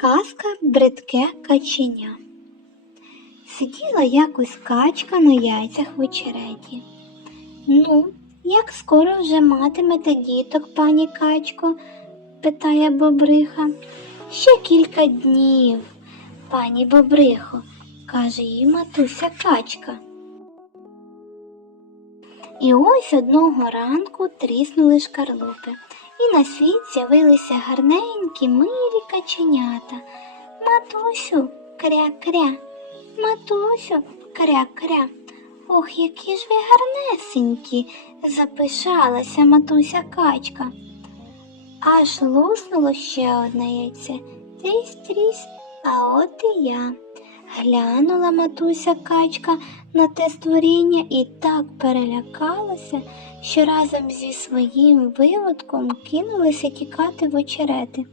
Казка бридке каченя. Сиділа якось качка на яйцях в очереті. Ну, як скоро вже матимете діток, пані качко? питає бобриха. Ще кілька днів, пані бобрихо, каже їй матуся качка. І ось одного ранку тріснули шкарлупи, і на світ з'явилися гарненькі милі каченята. Матусю, кря-кря, матусю, кря-кря. Ох, які ж ви гарнесенькі, запишалася матуся качка. Аж луснуло ще одне яйце. Трісь-трісь, а от і я. Глянула матуся качка на те створіння і так перелякалася, що разом зі своїм виводком кинулася тікати в очерети.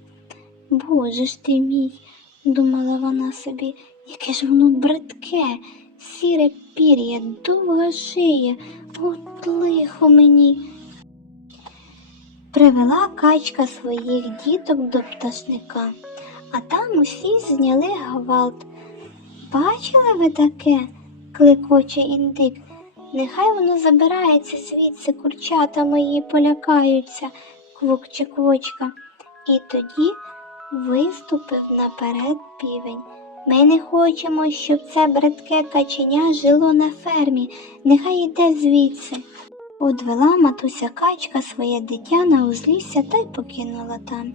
Боже ж ти мій, думала вона собі, яке ж воно бридке, сіре пір'я, довга шия, от лихо мені. Привела качка своїх діток до пташника, а там усі зняли гвалт. Бачили ви таке? кликоче індик. Нехай воно забирається звідси, курчата мої полякаються, квокче квочка. І тоді виступив наперед півень. Ми не хочемо, щоб це бридке каченя жило на фермі, нехай йде звідси. Одвела матуся качка своє дитя на узлісся та й покинула там.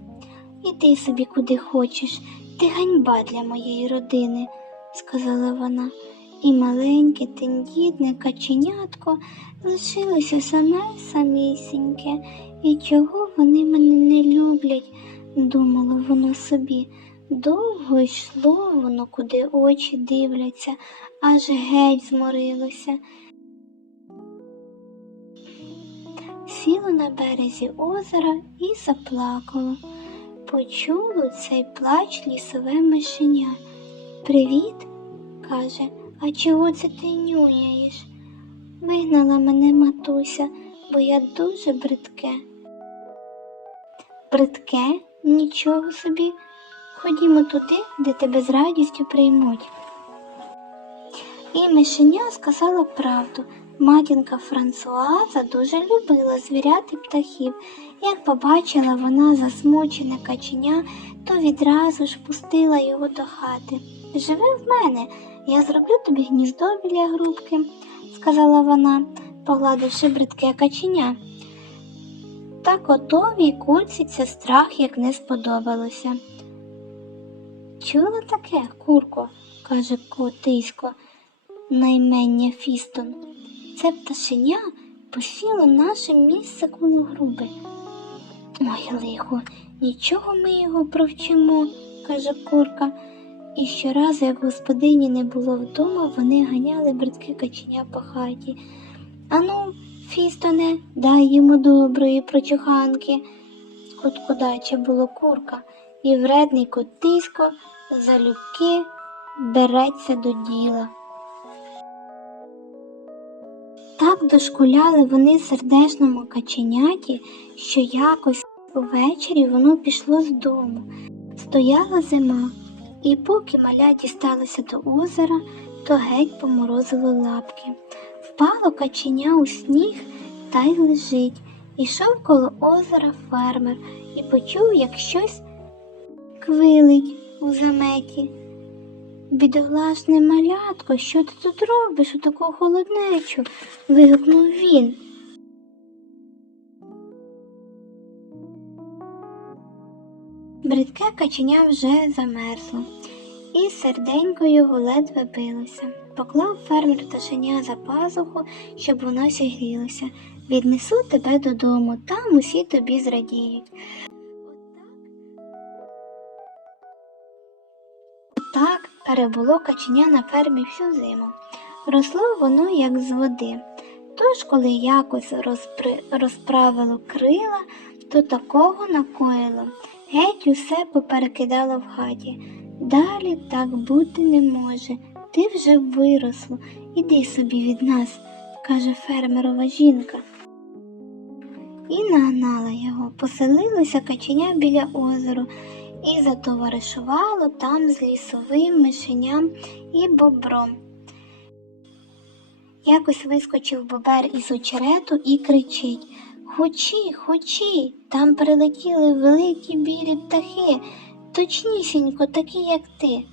Іди собі куди хочеш, ти ганьба для моєї родини, сказала вона. І маленьке, тендітне каченятко лишилося саме самісіньке. І чого вони мене не люблять, думало воно собі. Довго йшло воно, куди очі дивляться, аж геть зморилося. Сіло на березі озера і заплакало. Почуло цей плач лісове мишеня. Привіт, каже, а чого це ти нюняєш? Вигнала мене матуся, бо я дуже бридке. Бридке? Нічого собі. Ходімо туди, де тебе з радістю приймуть. І мишеня сказала правду. Матінка Франсуаза дуже любила звірят і птахів. Як побачила вона засмучене каченя, то відразу ж пустила його до хати. Живи в мене, я зроблю тобі гніздо біля грубки, сказала вона, погладивши бридке каченя. Та котовій курці це страх як не сподобалося. Чула таке, курко, каже котисько, наймення Фістон. Це пташеня посіло наше місце коло груби. Ой, лихо, нічого ми його провчимо, каже курка. І щоразу, як господині не було вдома, вони ганяли бридке каченя по хаті. Ану, Фістоне, дай йому доброї прочуханки. Куткудача було курка, і вредний котисько залюбки береться до діла. Так дошкуляли вони сердешному каченяті, що якось увечері воно пішло з дому. Стояла зима, і поки маля дісталося до озера, то геть поморозило лапки. Впало каченя у сніг та й лежить. Ішов коло озера фермер і почув, як щось квилить у заметі. Бідолашне малятко, що ти тут робиш у таку холоднечу? вигукнув він. Бридке каченя вже замерзло, і серденько його ледве билося. Поклав фермер пташеня за пазуху, щоб воно зігрілося. Віднесу тебе додому, там усі тобі зрадіють. Так перебуло каченя на фермі всю зиму. Росло воно як з води. Тож, коли якось розпри... розправило крила, то такого накоїло. Геть усе поперекидало в хаті. Далі так бути не може. Ти вже виросло. Іди собі від нас, каже фермерова жінка. І нагнала його. Поселилося каченя біля озеру, і затоваришувало там з лісовим мишеням і бобром. Якось вискочив бобер із очерету і кричить Хочі, хочі, там прилетіли великі білі птахи, точнісінько такі, як ти.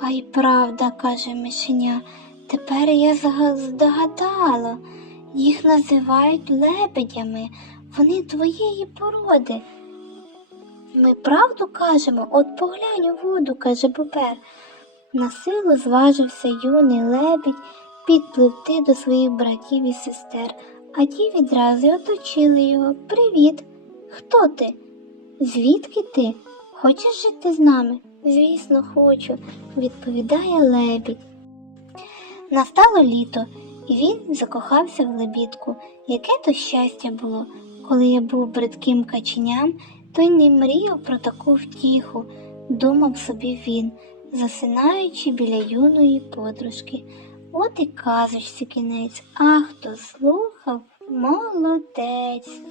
А й правда, каже мишеня, тепер я здогадала. Їх називають лебедями, вони твоєї породи. Ми правду кажемо, от поглянь у воду, каже Бобер. На силу зважився юний лебідь підпливти до своїх братів і сестер, а ті відразу оточили його. Привіт! Хто ти? Звідки ти? Хочеш жити з нами? Звісно, хочу, відповідає лебідь. Настало літо, і він закохався в лебідку. Яке то щастя було, коли я був бридким каченям, то й не мріяв про таку втіху, думав собі він, засинаючи біля юної подружки. От і казочці кінець, а хто слухав, молодець.